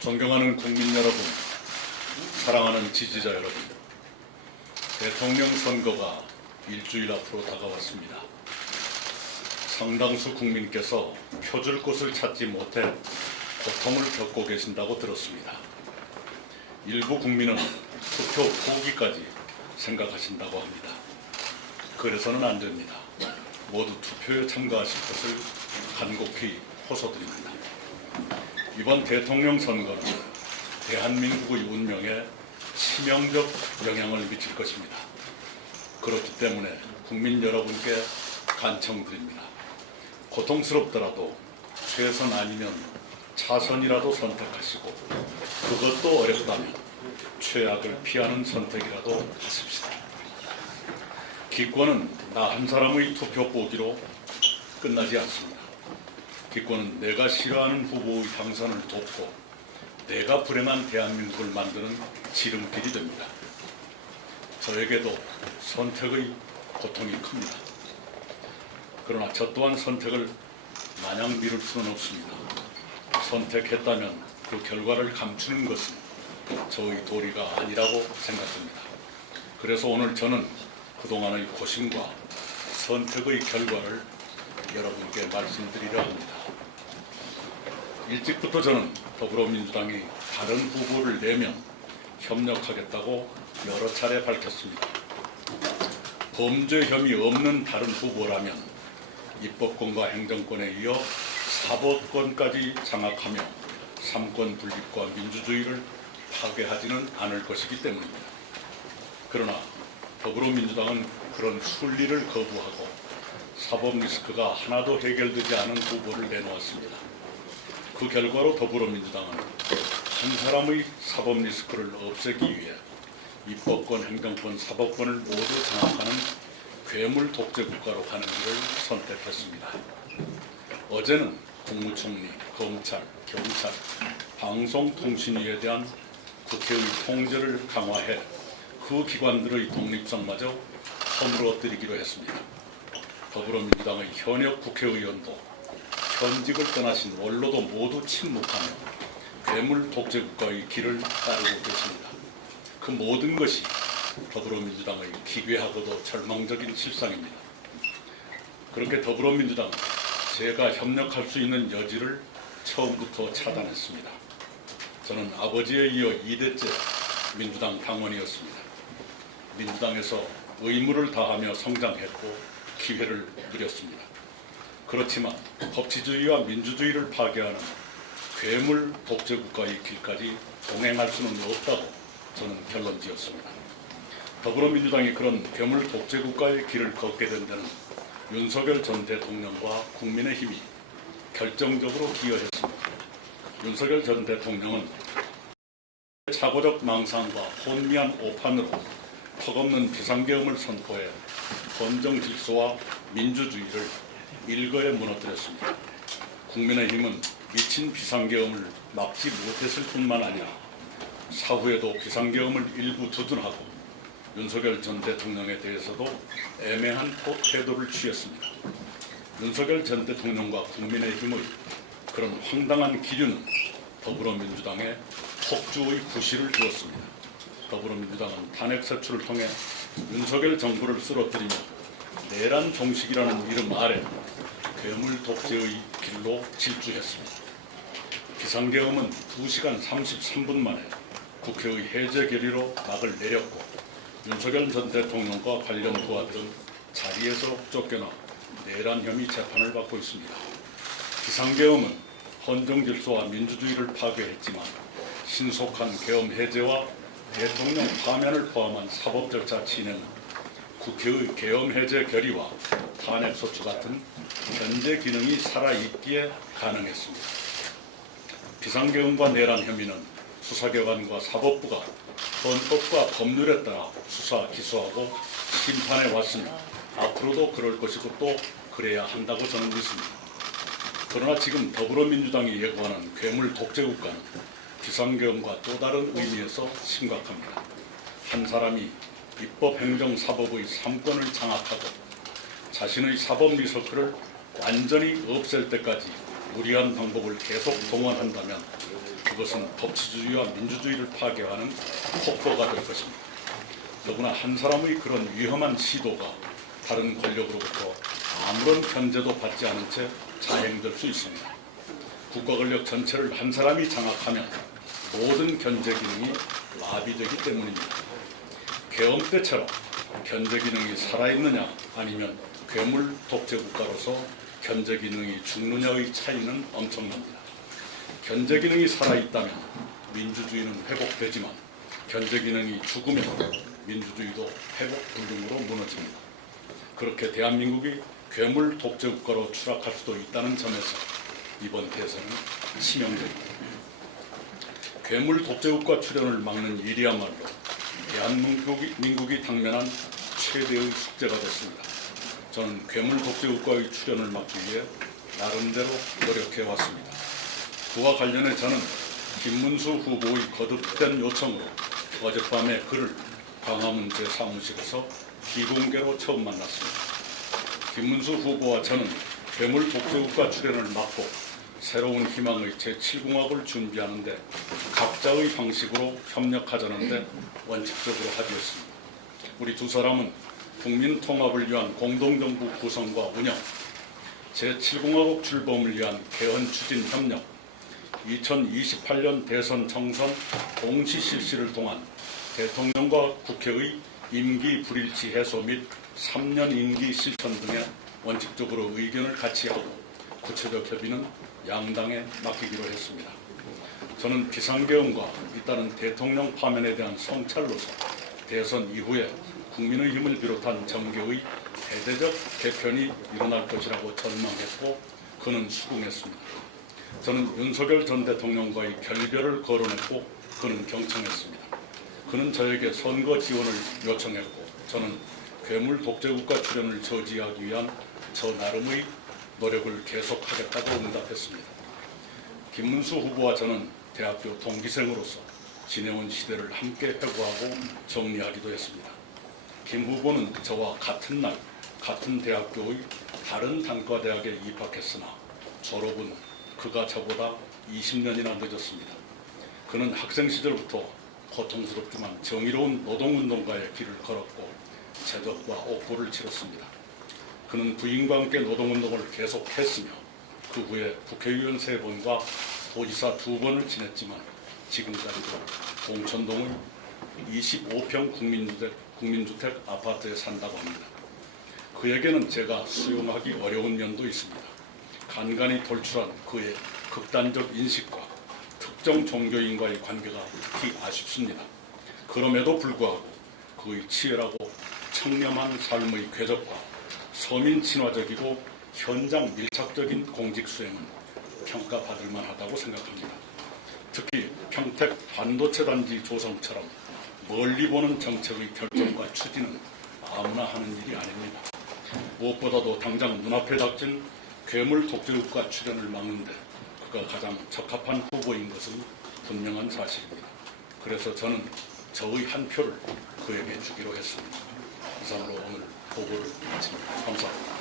존경하는 국민 여러분, 사랑하는 지지자 여러분, 대통령 선거가 일주일 앞으로 다가왔습니다. 상당수 국민께서 표줄 곳을 찾지 못해 고통을 겪고 계신다고 들었습니다. 일부 국민은 투표 포기까지 생각하신다고 합니다. 그래서는 안 됩니다. 모두 투표에 참가하실 것을 간곡히 호소드립니다. 이번 대통령 선거는 대한민국의 운명에 치명적 영향을 미칠 것입니다. 그렇기 때문에 국민 여러분께 간청드립니다. 고통스럽더라도 최선 아니면 차선이라도 선택하시고, 그것도 어렵다면 최악을 피하는 선택이라도 하십시다. 기권은 나 한 사람의 투표 포기로 끝나지 않습니다. 기권은 내가 싫어하는 후보의 당선을 돕고 내가 불행한 대한민국을 만드는 지름길이 됩니다. 저에게도 선택의 고통이 큽니다. 그러나 저 또한 선택을 마냥 미룰 수는 없습니다. 선택했다면 그 결과를 감추는 것은 저의 도리가 아니라고 생각합니다. 그래서 오늘 저는 그동안의 고심과 선택의 결과를 여러분께 말씀드리려 합니다. 일찍부터 저는 더불어민주당이 다른 후보를 내면 협력하겠다고 여러 차례 밝혔습니다. 범죄 혐의 없는 다른 후보라면 입법권과 행정권에 이어 사법권까지 장악하며 삼권 분립과 민주주의를 파괴하지는 않을 것이기 때문입니다. 그러나 더불어민주당은 그런 순리를 거부하고 사법 리스크가 하나도 해결되지 않은 후보를 내놓았습니다. 그 결과로 더불어민주당은 한 사람의 사법 리스크를 없애기 위해 입법권, 행정권, 사법권을 모두 장악하는 괴물 독재 국가로 가는 길을 선택했습니다. 어제는 국무총리, 검찰, 경찰, 방송통신위에 대한 국회의 통제를 강화해 그 기관들의 독립성마저 허물어뜨리기로 했습니다. 더불어민주당의 현역 국회의원도 현직을 떠나신 원로도 모두 침묵하며 괴물 독재 국가의 길을 따르고 계십니다. 그 모든 것이 더불어민주당의 기괴하고도 절망적인 실상입니다. 그렇게 더불어민주당은 제가 협력할 수 있는 여지를 처음부터 차단했습니다. 저는 아버지에 이어 2대째 민주당 당원이었습니다. 민주당에서 의무를 다하며 성장했고 기회를 누렸습니다. 그렇지만 법치주의와 민주주의를 파괴하는 괴물 독재 국가의 길까지 동행할 수는 없다고 저는 결론지었습니다. 더불어민주당이 그런 괴물 독재 국가의 길을 걷게 된 데는 윤석열 전 대통령과 국민의힘이 결정적으로 기여했습니다. 윤석열 전 대통령은 착오적 망상과 혼미한 오판으로 턱없는 비상계엄을 선포해 헌정 질서와 민주주의를 일거에 무너뜨렸습니다. 국민의힘은 미친 비상계엄을 막지 못했을 뿐만 아니라 사후에도 비상계엄을 일부 두둔하고 윤석열 전 대통령에 대해서도 애매한 태도를 취했습니다. 윤석열 전 대통령과 국민의힘의 그런 황당한 기류는 더불어민주당에 폭주의 부실을 주었습니다. 더불어민주당은 탄핵 소추를 통해 윤석열 정부를 쓰러뜨리며 내란 종식이라는 이름 아래 괴물 독재의 길로 질주했습니다. 비상계엄은 2시간 33분 만에 국회의 해제 결의로 막을 내렸고 윤석열 전 대통령과 관련 부하들은 자리에서 쫓겨나 내란 혐의 재판을 받고 있습니다. 비상계엄은 헌정 질서와 민주주의를 파괴했지만 신속한 계엄 해제와 대통령 파면을 포함한 사법 절차 진행은 국회의 계엄 해제 결의와 탄핵 소추 같은 현재 기능이 살아있기에 가능했습니다. 비상계엄과 내란 혐의는 수사기관과 사법부가 헌법과 법률에 따라 수사, 기소하고 심판해 왔으며 앞으로도 그럴 것이고 또 그래야 한다고 저는 믿습니다. 그러나 지금 더불어민주당이 예고하는 괴물 독재국가는 비상계엄과 또 다른 의미에서 심각합니다. 한 사람이 입법, 행정, 사법의 3권을 장악하고 자신의 사법 리서클을 완전히 없앨 때까지 무리한 방법을 계속 동원한다면 그것은 법치주의와 민주주의를 파괴하는 폭포가 될 것입니다. 더구나 한 사람의 그런 위험한 시도가 다른 권력으로부터 아무런 견제도 받지 않은 채 자행될 수 있습니다. 국가 권력 전체를 한 사람이 장악하면 모든 견제 기능이 마비되기 때문입니다. 계엄 때처럼 견제 기능이 살아있느냐 아니면 괴물 독재 국가로서 견제 기능이 죽느냐의 차이는 엄청납니다. 견제 기능이 살아있다면 민주주의는 회복되지만 견제 기능이 죽으면 민주주의도 회복 불능으로 무너집니다. 그렇게 대한민국이 괴물 독재 국가로 추락할 수도 있다는 점에서 이번 대선은 치명적입니다. 괴물 독재 국가 출현을 막는 일이야말로 대한민국이 당면한 최대의 숙제가 됐습니다. 저는 괴물 독재 국가의 출현을 막기 위해 나름대로 노력해 왔습니다. 그와 관련해 저는 김문수 후보의 거듭된 요청으로 어젯밤에 그를 광화문 제 사무실에서 비공개로 처음 만났습니다. 김문수 후보와 저는 괴물 독재국가 출현을 막고 새로운 희망의 제7공학을 준비하는데 각자의 방식으로 협력하자는데 원칙적으로 합의했습니다. 우리 두 사람은 국민 통합을 위한 공동정부 구성과 운영, 제7공화국 출범을 위한 개헌 추진 협력, 2028년 대선 총선 동시 실시를 통한 대통령과 국회의 임기 불일치 해소 및 3년 임기 실천 등에 원칙적으로 의견을 같이 하고 구체적 협의는 양당에 맡기기로 했습니다. 저는 비상계엄과 잇따른 대통령 파면에 대한 성찰로서 대선 이후에 국민의힘을 비롯한 정계의 대대적 개편이 일어날 것이라고 전망했고 그는 수긍했습니다. 저는 윤석열 전 대통령과의 결별을 거론했고 그는 경청했습니다. 그는 저에게 선거 지원을 요청했고 저는 괴물 독재국가 출현을 저지하기 위한 저 나름의 노력을 계속하겠다고 응답했습니다. 김문수 후보와 저는 대학교 동기생으로서 지내온 시대를 함께 회고하고 정리하기도 했습니다. 김 후보는 저와 같은 날 같은 대학교의 다른 단과대학에 입학했으나 졸업은 그가 저보다 20년이나 늦었습니다. 그는 학생 시절부터 고통스럽지만 정의로운 노동운동가의 길을 걸었고 제적과 옥고를 치렀습니다. 그는 부인과 함께 노동운동을 계속했으며 그 후에 국회의원 3번과 도지사 2번을 지냈지만 지금까지도 공천동의 25평 국민주택 아파트에 산다고 합니다. 그에게는 제가 수용하기 어려운 면도 있습니다. 간간히 돌출한 그의 극단적 인식과 특정 종교인과의 관계가 특히 아쉽습니다. 그럼에도 불구하고 그의 치열하고 청렴한 삶의 궤적과 서민 친화적이고 현장 밀착적인 공직 수행은 평가받을 만하다고 생각합니다. 특히 평택 반도체 단지 조성처럼 멀리 보는 정책의 결정과 추진은 아무나 하는 일이 아닙니다. 무엇보다도 당장 눈앞에 닥친 괴물 독재국가 출현을 막는데 그가 가장 적합한 후보인 것은 분명한 사실입니다. 그래서 저는 저의 한 표를 그에게 주기로 했습니다. 이상으로 오늘 보고를 마칩니다. 감사합니다.